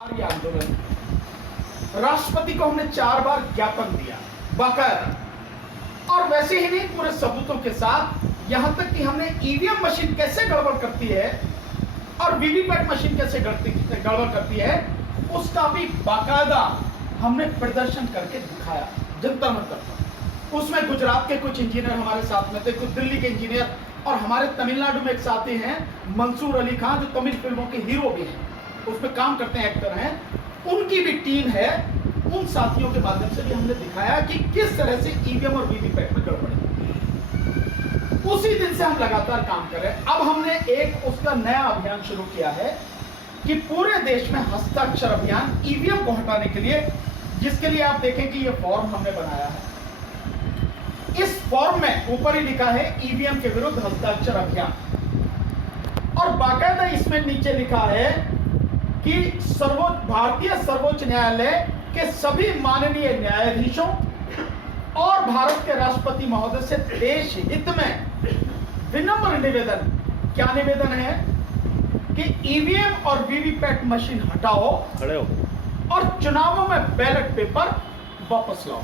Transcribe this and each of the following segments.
ये आंदोलन राष्ट्रपति को हमने 4 बार ज्ञापन दिया बाकायदा, और वैसे ही नहीं पूरे सबूतों के साथ, यहां तक कि हमने ईवीएम मशीन कैसे गड़बड़ करती है और वीवीपैट मशीन कैसे गड़बड़ करती है उसका भी बाकायदा हमने प्रदर्शन करके दिखाया जंतर मंतर पर। उसमें गुजरात के कुछ इंजीनियर हमारे साथ में थे, कुछ दिल्ली के इंजीनियर, और हमारे तमिलनाडु में एक साथी हैं मंसूर अली खान, जो तमिल फिल्मों के हीरो भी हैं, उसमें काम करते हैं, एक्टर हैं, उनकी भी टीम है। उन साथियों के माध्यम से भी हमने दिखाया कि किस तरह से ईवीएम और वीवीपैट में गड़बड़ है। उसी दिन से हम लगातार काम कर रहे हैं। अब हमने एक उसका नया अभियान शुरू किया है कि पूरे देश में हस्ताक्षर अभियान ईवीएम को हटाने के लिए, जिसके लिए आप देखें कि यह फॉर्म हमने बनाया है। इस फॉर्म में ऊपर ही लिखा है ईवीएम के विरुद्ध हस्ताक्षर अभियान, और बाकायदा इसमें नीचे लिखा है कि भारतीय सर्वोच्च न्यायालय के सभी माननीय न्यायाधीशों और भारत के राष्ट्रपति महोदय से देश हित में विनम्र निवेदन, क्या निवेदन है कि ईवीएम और वीवीपैट मशीन हटाओ और चुनावों में बैलेट पेपर वापस लाओ।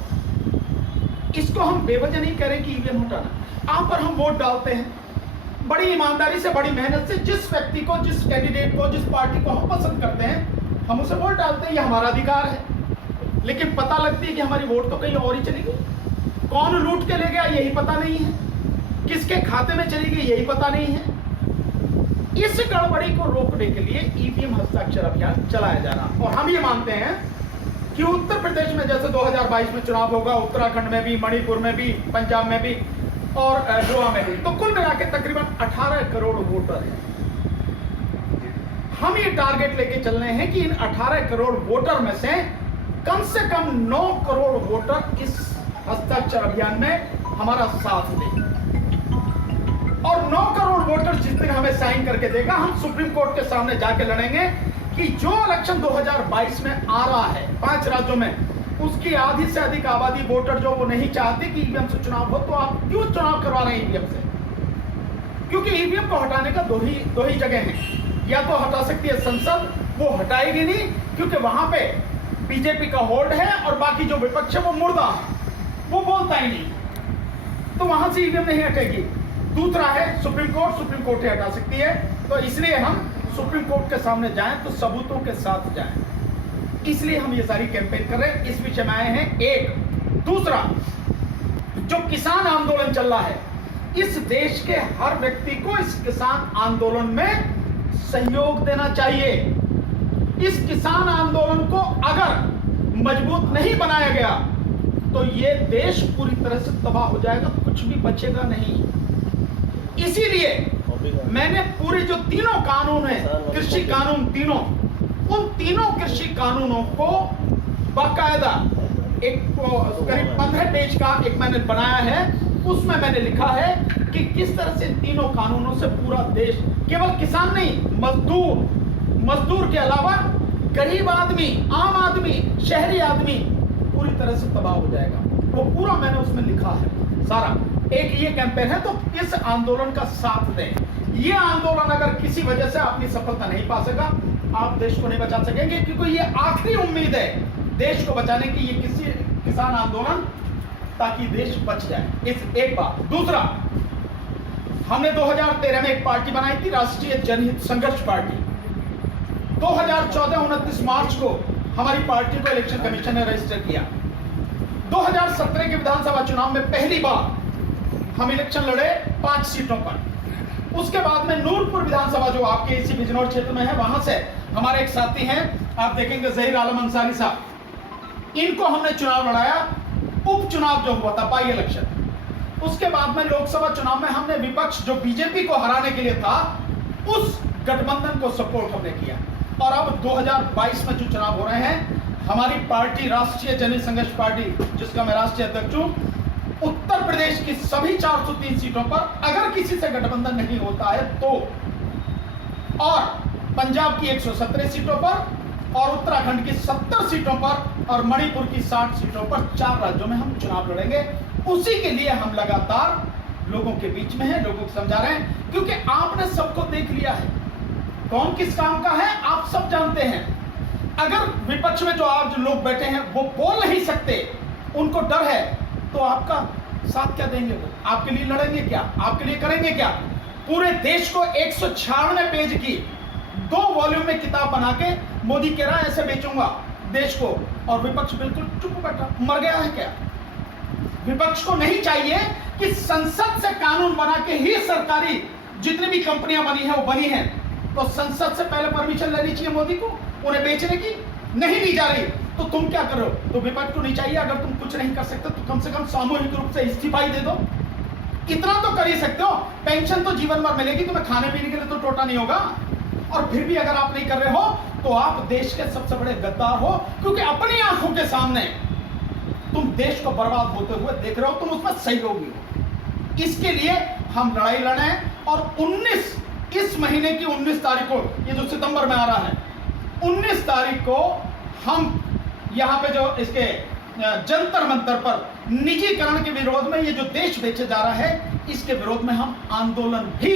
इसको हम बेवजह नहीं करें कि ईवीएम हटाना। आप पर हम वोट डालते हैं बड़ी ईमानदारी से, बड़ी मेहनत से, जिस व्यक्ति को, जिस कैंडिडेट को, जिस पार्टी को हम पसंद करते हैं, हम उसे वोट डालते हैं, ये हमारा अधिकार है। लेकिन पता लगती है कि हमारी वोट तो कहीं और ही चली गई। कौन लूट के ले गया यही पता नहीं है, किसके खाते में चली गई यही पता नहीं है। इस गड़बड़ी को रोकने के लिए ईवीएम हस्ताक्षर अभियान चलाया जा रहा। और हम ये मानते हैं कि उत्तर प्रदेश में जैसे 2022 में चुनाव होगा, उत्तराखंड में भी, मणिपुर में भी, पंजाब में भी और गोवा में भी, तो कुल मिला के तकरीबन 18 करोड़ वोटर हैं। हम ये टारगेट लेके चल रहे हैं कि इन 18 करोड़ वोटर में से कम 9 करोड़ वोटर इस हस्ताक्षर अभियान में हमारा साथ दें। और 9 करोड़ वोटर जिस दिन हमें साइन करके देगा, हम सुप्रीम कोर्ट के सामने जाके लड़ेंगे कि जो इलेक्शन 2022 में आ रहा है 5 राज्यों में, उसकी आधी से अधिक आबादी वोटर जो वो नहीं चाहती कि ईवीएम से चुनाव हो, तो आप क्यों चुनाव करवा रहे हैं ईवीएम से? क्योंकि ईवीएम को हटाने का दो ही जगह हैं। या तो हटा सकती है संसद, वो हटाएगी नहीं क्योंकि वहां पे बीजेपी का होल्ड है और बाकी जो विपक्ष है वो मुर्दा है, वो बोलता ही नहीं, तो वहां से ईवीएम नहीं हटेगी। दूसरा है सुप्रीम कोर्ट ही हटा सकती है। तो इसलिए हम सुप्रीम कोर्ट के सामने जाएं तो सबूतों के साथ जाएं, इसलिए हम ये सारी कैंपेन कर रहे हैं, इस विषय में आए हैं। एक दूसरा, जो किसान आंदोलन चल रहा है, इस देश के हर व्यक्ति को इस किसान आंदोलन में सहयोग देना चाहिए। इस किसान आंदोलन को अगर मजबूत नहीं बनाया गया तो ये देश पूरी तरह से तबाह हो जाएगा, कुछ भी बचेगा नहीं। इसीलिए मैंने पूरे जो तीनों कानून हैं, कृषि कानून तीनों, उन तीनों कृषि कानूनों को बाकायदा एक करीब 15 पेज का एक मैंने बनाया है। उसमें मैंने लिखा है कि किस तरह से तीनों कानूनों से पूरा देश, केवल किसान नहीं, मजदूर के अलावा गरीब आदमी, आम आदमी, शहरी आदमी पूरी तरह से तबाह हो जाएगा। वो पूरा मैंने उसमें लिखा है सारा। एक ये कैंपेन है, तो इस आंदोलन का साथ दें। ये आंदोलन अगर किसी वजह से अपनी सफलता नहीं पा सका, आप देश को नहीं बचा सकेंगे, क्योंकि ये आखिरी उम्मीद है देश को बचाने की, ये किसी किसान आंदोलन, ताकि देश बच जाए। इस एक बात। दूसरा, हमने 2013 में एक पार्टी बनाई थी, राष्ट्रीय जनहित संघर्ष पार्टी। 2014 29 मार्च को हमारी पार्टी को इलेक्शन कमीशन ने रजिस्टर किया। 2017 के विधानसभा चुनाव में पहली बार हम इलेक्शन लड़े 5 सीटों पर। उसके बाद में नूरपुर विधानसभा, जो आपके इसी बिजनौर क्षेत्र में है, वहां से हमारे एक साथी हैं, आप देखेंगे जहीर आलम अंसारी साहब, इनको हमने चुनाव लड़ाया, उपचुनाव जो हुआ था, बाई इलेक्शन। उसके बाद में लोकसभा चुनाव में हमने विपक्ष जो बीजेपी को हराने के लिए था, उस गठबंधन को सपोर्ट हमने किया। और अब 2022 में जो चुनाव हो रहे हैं, हमारी पार्टी राष्ट्रीय जनहित संघर्ष पार्टी, जिसका मैं राष्ट्रीय अध्यक्ष हूं, उत्तर प्रदेश की सभी 403 सीटों पर अगर किसी से गठबंधन नहीं होता है तो, और पंजाब की 117 सीटों पर और उत्तराखंड की 70 सीटों पर और मणिपुर की 60 सीटों पर 4 राज्यों में हम चुनाव लड़ेंगे। उसी के लिए हम लगातार लोगों के बीच में हैं, लोगों को समझा रहे हैं, क्योंकि आपने सबको देख लिया है, कौन किस काम का है आप सब जानते हैं। अगर विपक्ष में जो आप जो लोग बैठे हैं वो बोल नहीं सकते, उनको डर है, तो आपका साथ क्या देंगे? वो आपके लिए लड़ेंगे क्या? आपके लिए करेंगे क्या? पूरे देश को 196 पेज की 2 वॉल्यूम में किताब बना के मोदी कह रहा है ऐसे बेचूंगा देश को, और विपक्ष बिल्कुल चुप बैठा, मर गया है क्या? विपक्ष को नहीं चाहिए कि संसद से कानून बना के ही सरकारी जितनी भी कंपनियां बनी है वो बनी है, तो संसद से पहले परमिशन लेनी चाहिए मोदी को उन्हें बेचने की, नहीं दी जा रही, तो तुम क्या करो? तो विपक्ष को नहीं चाहिए, अगर तुम कुछ नहीं कर सकते तो कम से कम सामूहिक रूप से इस्तीफा ही दे दो, इतना तो कर ही सकते हो। पेंशन तो जीवन भर मिलेगी, तुम्हें खाने पीने के लिए तो टोटा नहीं होगा, और फिर भी अगर आप नहीं कर रहे हो तो आप देश के सबसे बड़े गद्दार हो, क्योंकि अपनी आंखों के सामने तुम देश को बर्बाद होते हुए देख रहे हो, तुम उसमें सहयोगी हो। इसके लिए हम लड़ाई लड़े, और 19 इस महीने की 19 तारीख को, ये जो सितंबर में आ रहा है, 19 तारीख को हम यहां पे जो इसके जंतर मंतर पर निजीकरण के विरोध में ये जो देश बेचे जा रहा है, इसके विरोध में हम आंदोलन भी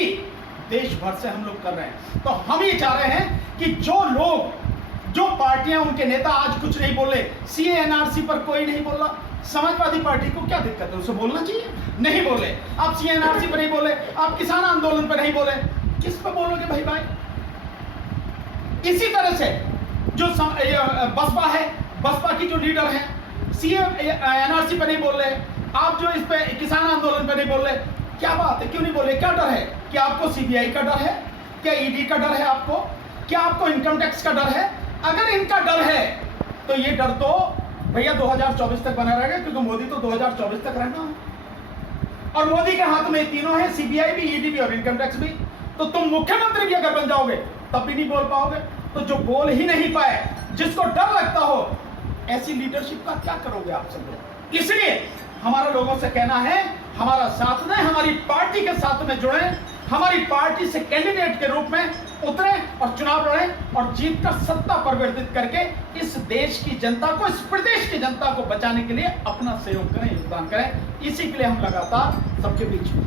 देश भर से हम लोग कर रहे हैं। तो हम ये चाह रहे हैं कि जो लोग, जो पार्टियां, उनके नेता आज कुछ नहीं बोले, सीए एनआरसी पर कोई नहीं बोला, समाजवादी पार्टी को क्या दिक्कत है? उसे बोलना चाहिए, नहीं बोले। आप सीए एनआरसी पर नहीं बोले, आप किसान आंदोलन पर नहीं बोले, किस पर बोलोगे भाई भाई? इसी तरह से जो बसपा है, बसपा की जो लीडर है, सीए एनआरसी पर नहीं बोल रहे, आप जो इस पे किसान आंदोलन पर नहीं बोल रहे, क्या बात है? क्यों नहीं बोले? क्या डर है? क्या आपको सीबीआई का डर है? क्या ईडी का डर है आपको? क्या आपको इनकम टैक्स का डर है? अगर इनका डर है तो ये डर तो भैया 2024 तक बना रहेगा, क्योंकि मोदी तो 2024 तक रहना है, और मोदी के हाथ में तीनों है, सीबीआई भी, ईडी भी और इनकम टैक्स भी। तो तुम मुख्यमंत्री भी अगर बन जाओगे तब भी नहीं बोल पाओगे। तो जो बोल ही नहीं पाए, जिसको डर लगता हो, ऐसी लीडरशिप का क्या करोगे आप सब लोग? इसलिए हमारा लोगों से कहना है, हमारा साथ दें, हमारी पार्टी के साथ में जुड़े, हमारी पार्टी से कैंडिडेट के रूप में उतरे और चुनाव लड़ें, और जीत कर सत्ता परिवर्तित करके इस देश की जनता को, इस प्रदेश की जनता को बचाने के लिए अपना सहयोग करें, योगदान करें। इसी के लिए हम लगातार सबके बीच में